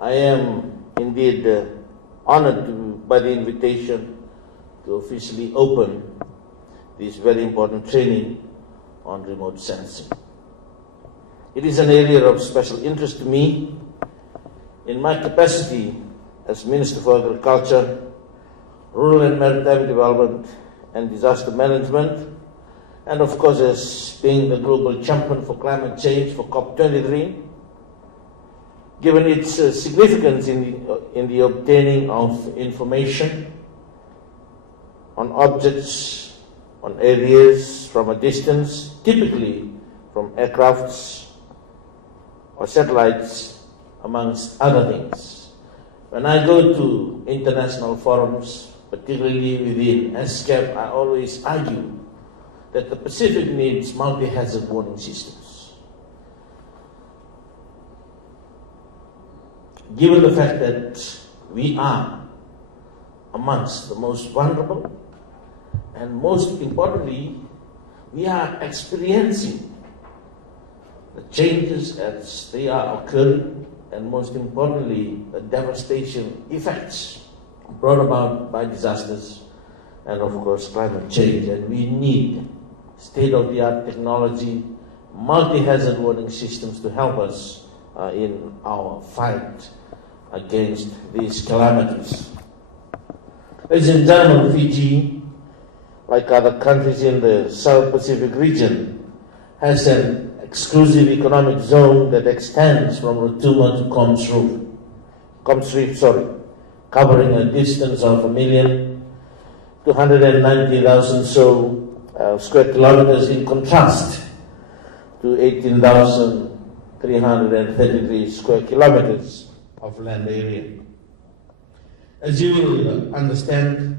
I am indeed honored by the invitation to officially open this very important training on remote sensing. It is an area of special interest to me in my capacity as Minister for Agriculture, Rural and Maritime Development and Disaster Management, and of course as being the global champion for climate change for COP23. Given its significance in the obtaining of information on objects, on areas from a distance, typically from aircrafts or satellites, amongst other things. When I go to international forums, particularly within SCAP, I always argue that the Pacific needs multi-hazard warning systems. Given the fact that we are amongst the most vulnerable, and most importantly, we are experiencing the changes as they are occurring, and most importantly, the devastation effects brought about by disasters and of course climate change. And we need state-of-the-art technology, multi-hazard warning systems to help us in our fight against these calamities. Ladies and gentlemen, Fiji, like other countries in the South Pacific region, has an exclusive economic zone that extends from Rotuma to Combs Reef, covering a distance of 1,290,000 square kilometers, in contrast to 18,333 square kilometers of land area. As you will understand,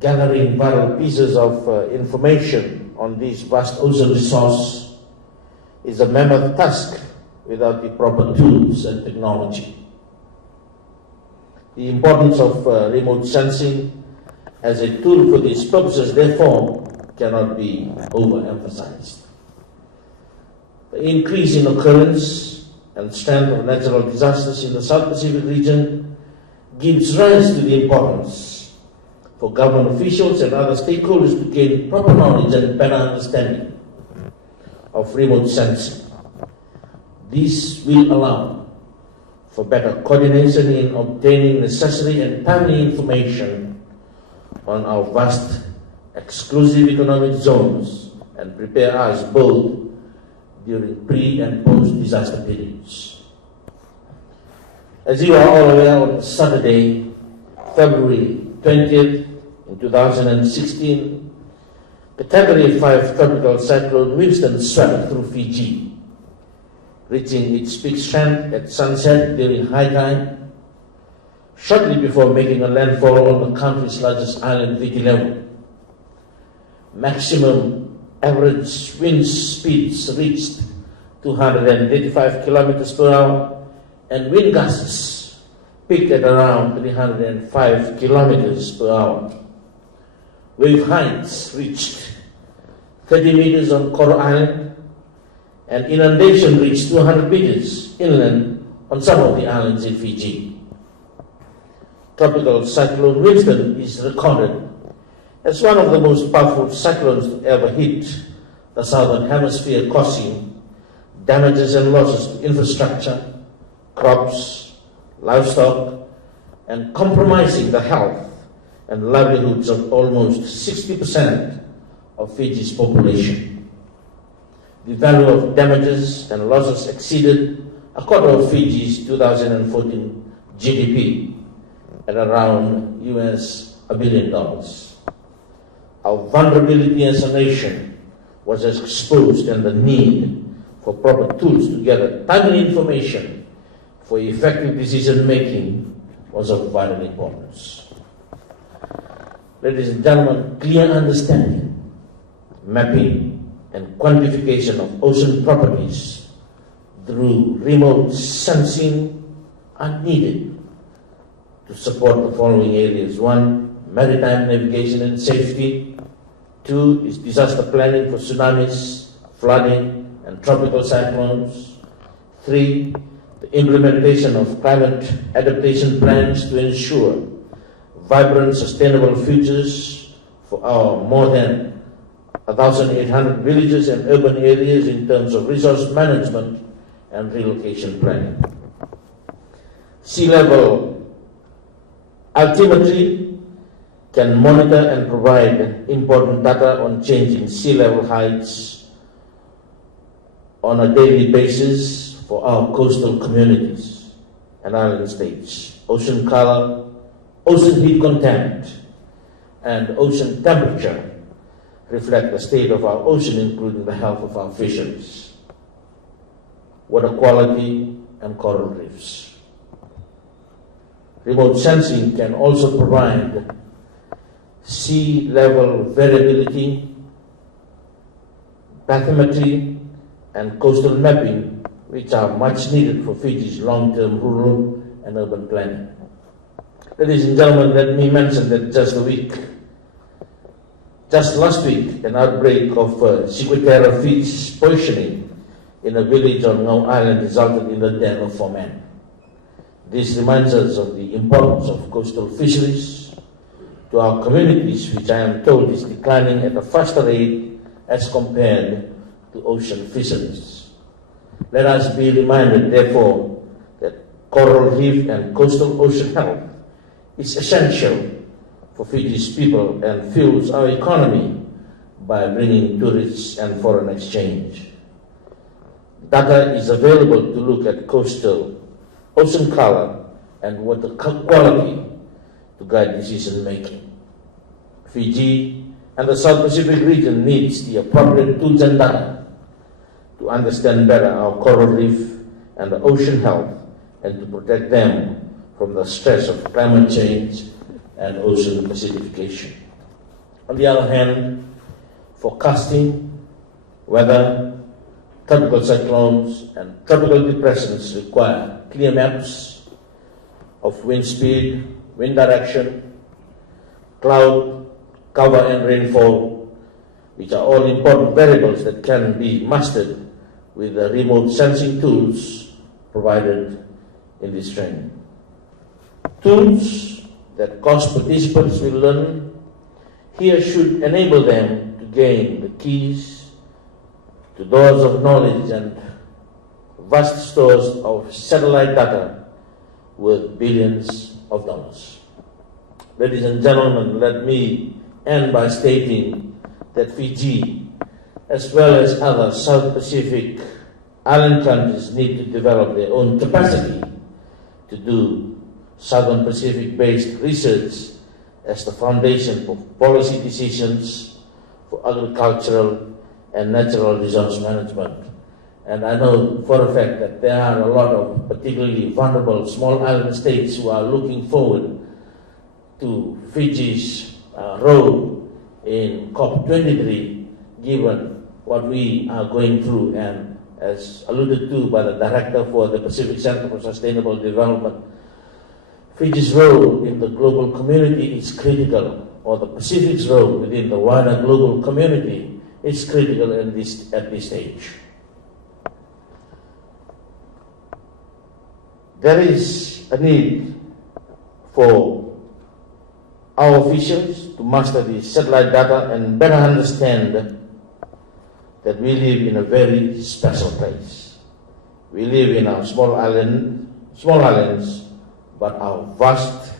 gathering vital pieces of information on this vast ocean resource is a mammoth task without the proper tools and technology. The importance of remote sensing as a tool for these purposes, therefore, cannot be overemphasized. The increase in occurrence and strength of natural disasters in the South Pacific region gives rise to the importance for government officials and other stakeholders to gain proper knowledge and better understanding of remote sensing. This will allow for better coordination in obtaining necessary and timely information on our vast exclusive economic zones and prepare us both during pre- and post-disaster periods. As you are all aware, on Saturday, February 20th, in 2016, Category 5 tropical cyclone Winston swept through Fiji, reaching its peak strength at sunset during high tide, shortly before making a landfall on the country's largest island, Fiji level. Maximum average wind speeds reached 235 kilometers per hour, and wind gusts peaked at around 305 kilometers per hour. Wave heights reached 30 meters on Coral Island, and inundation reached 200 meters inland on some of the islands in Fiji. Tropical cyclone Winston is recorded as one of the most powerful cyclones to ever hit the southern hemisphere, causing damages and losses to infrastructure, crops, livestock, and compromising the health and livelihoods of almost 60% of Fiji's population. The value of damages and losses exceeded a quarter of Fiji's 2014 GDP at around $1 billion. Our vulnerability as a nation was exposed, and the need for proper tools to gather timely information for effective decision making was of vital importance. Ladies and gentlemen, clear understanding, mapping, and quantification of ocean properties through remote sensing are needed to support the following areas. 1, maritime navigation and safety. 2 is disaster planning for tsunamis, flooding, and tropical cyclones. 3, the implementation of climate adaptation plans to ensure vibrant, sustainable futures for our more than 1,800 villages and urban areas in terms of resource management and relocation planning. Sea level altimetry can monitor and provide important data on changing sea level heights on a daily basis for our coastal communities and island states. Ocean color, ocean heat content, and ocean temperature reflect the state of our ocean, including the health of our fisheries, water quality, and coral reefs. Remote sensing can also provide sea level variability, bathymetry, and coastal mapping, which are much needed for Fiji's long-term rural and urban planning. Ladies and gentlemen, let me mention that just last week, an outbreak of Ciguatera fish poisoning in a village on Ngau Island resulted in the death of 4 men. This reminds us of the importance of coastal fisheries to our communities, which I am told is declining at a faster rate as compared to ocean fisheries. Let us be reminded, therefore, that coral reef and coastal ocean health is essential for Fiji's people and fuels our economy by bringing tourists and foreign exchange. Data is available to look at coastal ocean color and water quality to guide decision making. Fiji and the South Pacific region needs the appropriate tools and data to understand better our coral reef and the ocean health and to protect them from the stress of climate change and ocean acidification. On the other hand, forecasting, weather, tropical cyclones, and tropical depressions require clear maps of wind speed, wind direction, cloud cover, and rainfall, which are all important variables that can be mastered with the remote sensing tools provided in this training. Tools that course participants will learn here should enable them to gain the keys to doors of knowledge and vast stores of satellite data worth billions of dollars. Ladies and gentlemen, let me end by stating that Fiji, as well as other South Pacific island countries, need to develop their own capacity to do Southern Pacific-based research as the foundation for policy decisions for agricultural and natural resource management. And I know for a fact that there are a lot of particularly vulnerable small island states who are looking forward to Fiji's role in COP23, given what we are going through, and as alluded to by the Director for the Pacific Center for Sustainable Development, Fiji's role in the global community is critical, or the Pacific's role within the wider global community is critical at this stage. There is a need for our officials to master the satellite data and better understand that we live in a very special place. We live in our small islands, but our vast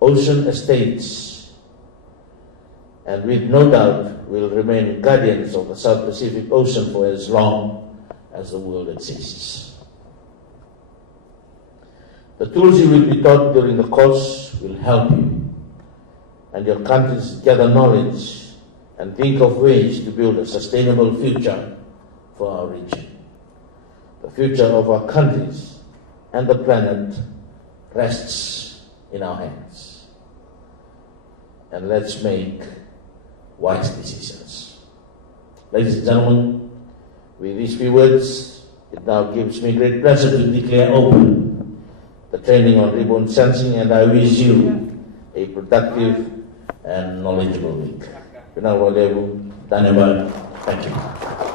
ocean estates, and with no doubt will remain guardians of the South Pacific Ocean for as long as the world exists. The tools you will be taught during the course will help you and your countries gather knowledge and think of ways to build a sustainable future for our region. The future of our countries and the planet rests in our hands. And let's make wise decisions. Ladies and gentlemen, with these few words, it now gives me great pleasure to declare open the training on remote sensing, and I wish you a productive and knowledgeable week. Thank you.